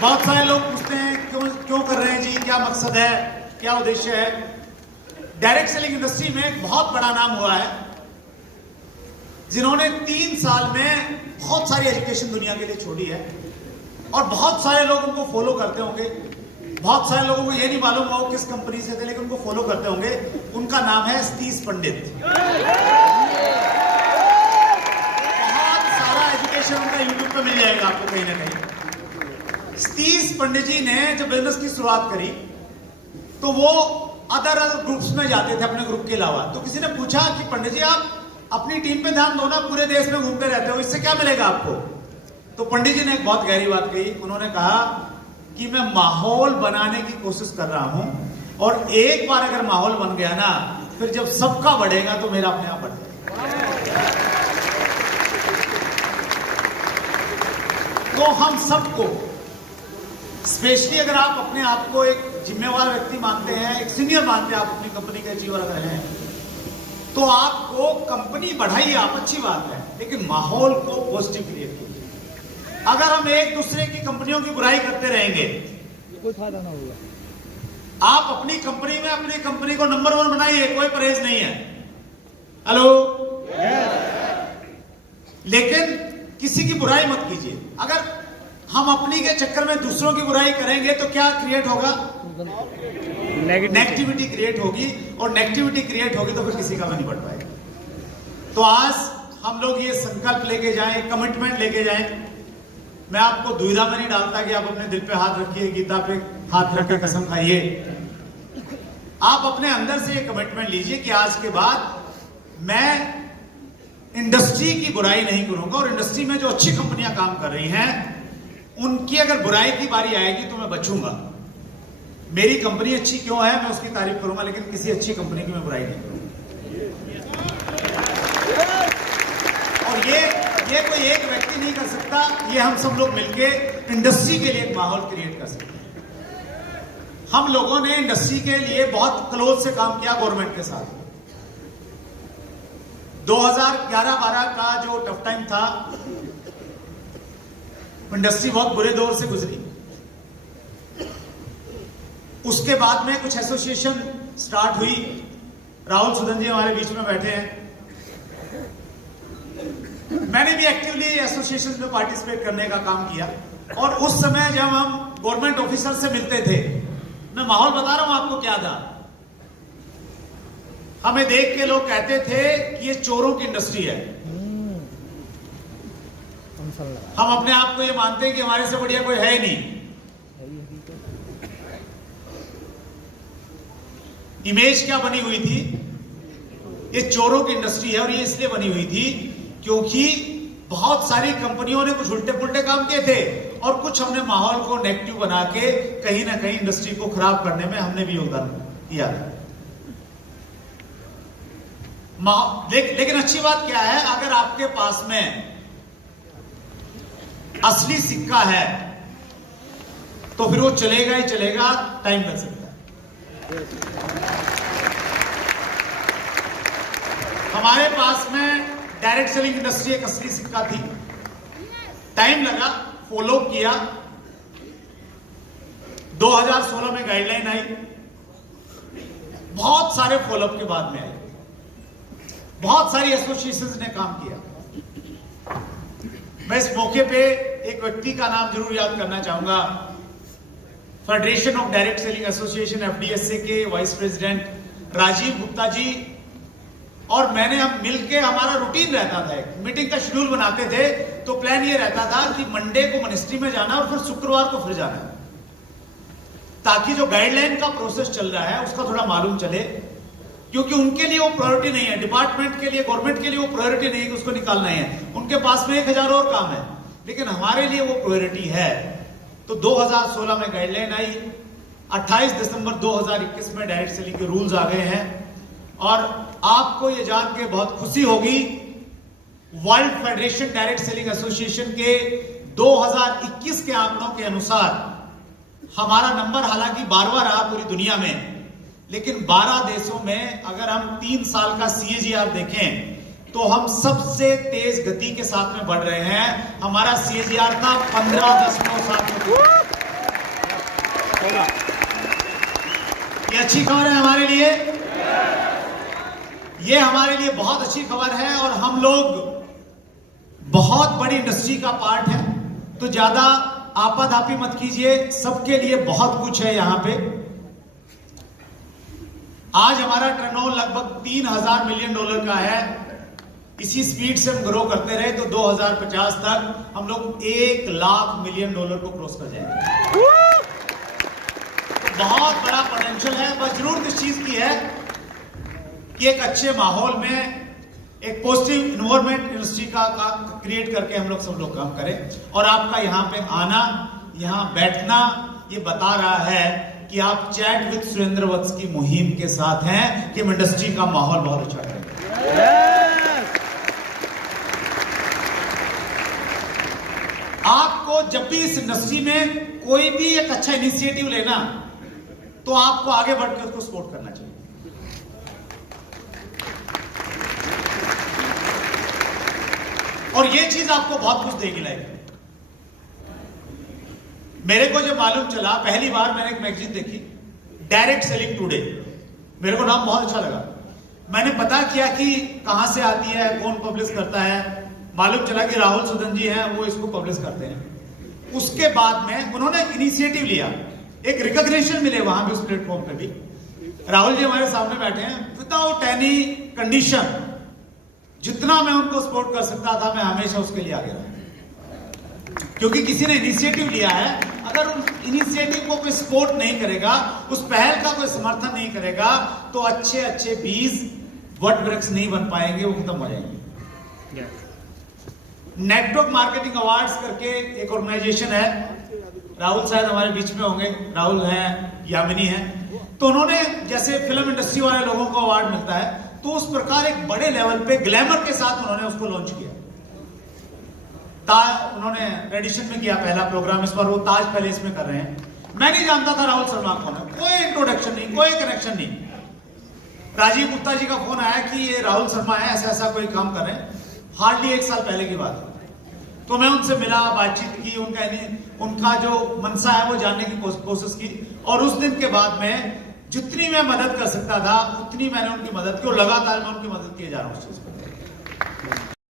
बहुत सारे लोग पूछते हैं क्यों क्यों कर रहे हैं जी, क्या मकसद है, क्या उद्देश्य है। डायरेक्ट सेलिंग इंडस्ट्री में एक बहुत बड़ा नाम हुआ है जिन्होंने 3 साल में बहुत सारी एजुकेशन दुनिया के लिए छोड़ी है और बहुत सारे लोग उनको फॉलो करते होंगे। बहुत सारे लोगों को ये नहीं मालूम हो किस कंपनी से थे, लेकिन उनको फॉलो करते होंगे। उनका नाम है सतीश पंडित। बहुत सारा एजुकेशन उनका यूट्यूब पे मिल जाएगा आपको कहीं ना कहीं। सतीश पंडित जी ने जब बिजनेस की शुरुआत करी तो वो अदर ग्रुप्स में जाते थे अपने ग्रुप के अलावा। तो किसी ने पूछा कि पंडित जी आप अपनी टीम पे ध्यान दो ना, पूरे देश में घूमते रहते हो, इससे क्या मिलेगा आपको। तो पंडित जी ने एक बहुत गहरी बात कही। उन्होंने कहा कि मैं माहौल बनाने की कोशिश कर रहा हूं और एक बार अगर माहौल बन गया ना, फिर जब सबका बढ़ेगा तो मेरा अपने आप बढ़ जाएगा। तो हम सबको, स्पेशली अगर आप अपने आप को एक जिम्मेवार व्यक्ति मानते हैं, एक सीनियर मानते हैं, आप अपनी कंपनी के अचीवर अगर हैं, तो आपको कंपनी बढ़ाइए आप, अच्छी बात है, लेकिन माहौल को पॉजिटिव क्रिएट कीजिए। अगर हम एक दूसरे की कंपनियों की बुराई करते रहेंगे कोई फायदा ना होगा। आप अपनी कंपनी में अपनी कंपनी को नंबर 1 बनाइए, कोई परहेज नहीं है। हेलो, लेकिन किसी की बुराई मत कीजिए। अगर हम अपनी के चक्कर में दूसरों की बुराई करेंगे तो क्या क्रिएट होगा? नेगेटिविटी क्रिएट होगी, और नेगेटिविटी क्रिएट होगी तो फिर किसी का भी नहीं बढ़ पाएगा। तो आज हम लोग ये संकल्प लेके जाएं, कमिटमेंट लेके जाएं। मैं आपको दुविधा में नहीं डालता कि आप अपने दिल पे हाथ रखिए, गीता पे हाथ रख के कसम खाइए। आप अपने अंदर से ये कमिटमेंट लीजिए कि आज के बाद मैं इंडस्ट्री की बुराई नहीं करूंगा, और इंडस्ट्री में जो अच्छी कंपनियां काम कर रही हैं उनकी अगर बुराई की बारी आएगी तो मैं बचूंगा। मेरी कंपनी अच्छी क्यों है मैं उसकी तारीफ करूंगा, लेकिन किसी अच्छी कंपनी की मैं बुराई नहीं करूंगा। और ये कोई एक व्यक्ति नहीं कर सकता, ये हम सब लोग मिलके इंडस्ट्री के लिए एक माहौल क्रिएट कर सकते हैं। हम लोगों ने इंडस्ट्री के लिए बहुत क्लोज से काम किया गवर्नमेंट के साथ। 2011-12 का जो टफ टाइम था, इंडस्ट्री बहुत बुरे दौर से गुजरी। उसके बाद में कुछ एसोसिएशन स्टार्ट हुई। राहुल सुदन जी हमारे बीच में बैठे हैं। मैंने भी एक्टिवली एसोसिएशन में पार्टिसिपेट करने का काम किया, और उस समय जब हम गवर्नमेंट ऑफिसर से मिलते थे, मैं माहौल बता रहा हूं आपको क्या था। हमें देख के लोग कहते थे कि ये चोरों की इंडस्ट्री है। हम अपने आप को ये मानते हैं कि हमारे से बढ़िया कोई है ही नहीं। इमेज क्या बनी हुई थी? ये चोरों की इंडस्ट्री है, और ये इसलिए बनी हुई थी क्योंकि बहुत सारी कंपनियों ने कुछ उल्टे पुल्टे काम किए थे, और कुछ हमने माहौल को नेगेटिव बना के कहीं ना कहीं इंडस्ट्री को खराब करने में हमने भी योगदान दिया। लेकिन अच्छी बात क्या है, अगर आपके पास में असली सिक्का है तो फिर वो चलेगा ही चलेगा, टाइम लग सकता है। हमारे पास में डायरेक्ट सेलिंग इंडस्ट्री एक असली सिक्का थी। टाइम लगा, फॉलो किया। 2016 में गाइडलाइन आई, बहुत सारे फॉलोअप के बाद में आई, बहुत सारी एसोसिएशंस ने काम किया। मैं इस मौके पे एक व्यक्ति का नाम जरूर याद करना चाहूंगा। Federation of direct selling association FDSA के वाइस प्रेसिडेंट राजीव गुप्ता जी और मैंने, हम मिलके, हमारा रूटीन रहता था, एक मीटिंग का शेड्यूल बनाते थे। तो प्लान ये रहता था कि मंडे को मिनिस्ट्री में जाना और फिर शुक्रवार को फिर जाना, ताकि जो गाइडलाइन का प्रोसेस चल रहा है उसका थोड़ा मालूम चले। क्योंकि उनके लिए वो प्रायोरिटी नहीं है, डिपार्टमेंट के लिए, गवर्नमेंट के लिए वो प्रायोरिटी नहीं है कि उसको निकालना है। उनके पास में 1000 और काम है, लेकिन हमारे लिए वो प्रायोरिटी है। तो 2016 में गाइडलाइन आई, 28 दिसंबर 2021 में डायरेक्ट सेलिंग के रूल्स आ गए हैं। और आपको ये जान के बहुत खुशी होगी, world federation direct selling association के 2021 के आंकड़ों के अनुसार हमारा नंबर हालांकि 12वां रहा पूरी दुनिया में, लेकिन 12 देशों में अगर हम 3 साल का CAGR देखें तो हम सबसे तेज गति के साथ में बढ़ रहे हैं। हमारा CAGR था 15.7। ये अच्छी खबर है हमारे लिए, ये हमारे लिए बहुत अच्छी खबर है। और हम लोग बहुत बड़ी इंडस्ट्री का पार्ट है, तो ज्यादा आपाधापी मत कीजिए, सबके लिए बहुत कुछ है यहां पे। आज हमारा टर्नओवर लगभग $3000 मिलियन का है। इसी स्पीड से हम ग्रो करते रहे तो 2050 तक हम लोग $1 लाख मिलियन को क्रॉस कर जाएंगे। तो बहुत बड़ा पोटेंशियल है। बस जरूरत इस चीज की है कि एक अच्छे माहौल में एक पॉजिटिव इन्वायरमेंट इंडस्ट्री का क्रिएट करके हम लोग सब लोग काम करें। और आपका यहाँ पे आना, यहाँ बैठना, ये बता रहा है कि आप चैट विद सुरेंद्र वत्स की मुहिम के साथ हैं कि हम इंडस्ट्री का माहौल बहुत अच्छा करें। आपको जब भी इस इंडस्ट्री में कोई भी एक अच्छा इनिशिएटिव लेना, तो आपको आगे बढ़ के उसको सपोर्ट करना चाहिए। और ये चीज आपको बहुत कुछ देगी लाइफ में। मेरे को जब मालूम चला, पहली बार मैंने एक मैगजीन देखी, डायरेक्ट सेलिंग टुडे, मेरे को नाम बहुत अच्छा लगा। मैंने पता किया कि कहां से आती है, कौन पब्लिश करता है। मालूम चला कि राहुल सुदन जी हैं, वो इसको पब्लिश करते हैं। उसके बाद में उन्होंने इनिशिएटिव लिया, एक रिकॉग्निशन मिले वहां भी, उस प्लेटफॉर्म पे भी। राहुल जी हमारे सामने बैठे हैं, विदाउट एनी कंडीशन, जितना मैं उनको सपोर्ट कर सकता था मैं हमेशा उसके लिए आगे रहा, क्योंकि किसी ने इनिशिएटिव लिया है। अगर उस इनिशिएटिव को कोई सपोर्ट नहीं करेगा, उस पहल का कोई समर्थन नहीं करेगा, तो अच्छे अच्छे बीज, वट वृक्ष नहीं बन पाएंगे, वो खत्म हो जाएंगे। नेटवर्क मार्केटिंग अवार्ड्स करके एक ऑर्गेनाइजेशन है, राहुल शायद हमारे बीच में होंगे, राहुल हैं, यामिनी हैं, तो उन्होंने जैसे फिल्म इंडस्ट्री वाले लोगों को अवार्ड मिलता है, तो उस प्रकार एक बड़े लेवल पे ग्लैमर के साथ उन्होंने उसको लॉन्च किया। उन्होंने रेडिशन में किया पहला प्रोग्राम, इस बार वो ताज पैलेस में कर रहे हैं। मैं नहीं जानता था राहुल शर्मा कौन है, कोई इंट्रोडक्शन नहीं, कोई कनेक्शन नहीं। राजीव गुप्ता जी का फोन आया कि ये राहुल शर्मा है, ऐसा ऐसा कोई काम कर रहे हैं, हार्डली 1 साल पहले की बात है। तो मैं उनसे मिला, बातचीत की, उनका जो मनसा है वो जानने की कोशिश की। और उस दिन के बाद में जितनी मैं मदद कर सकता था उतनी मैंने उनकी मदद की, और लगातार मैं उनकी मदद किए जा रहा हूं उस चीज पर।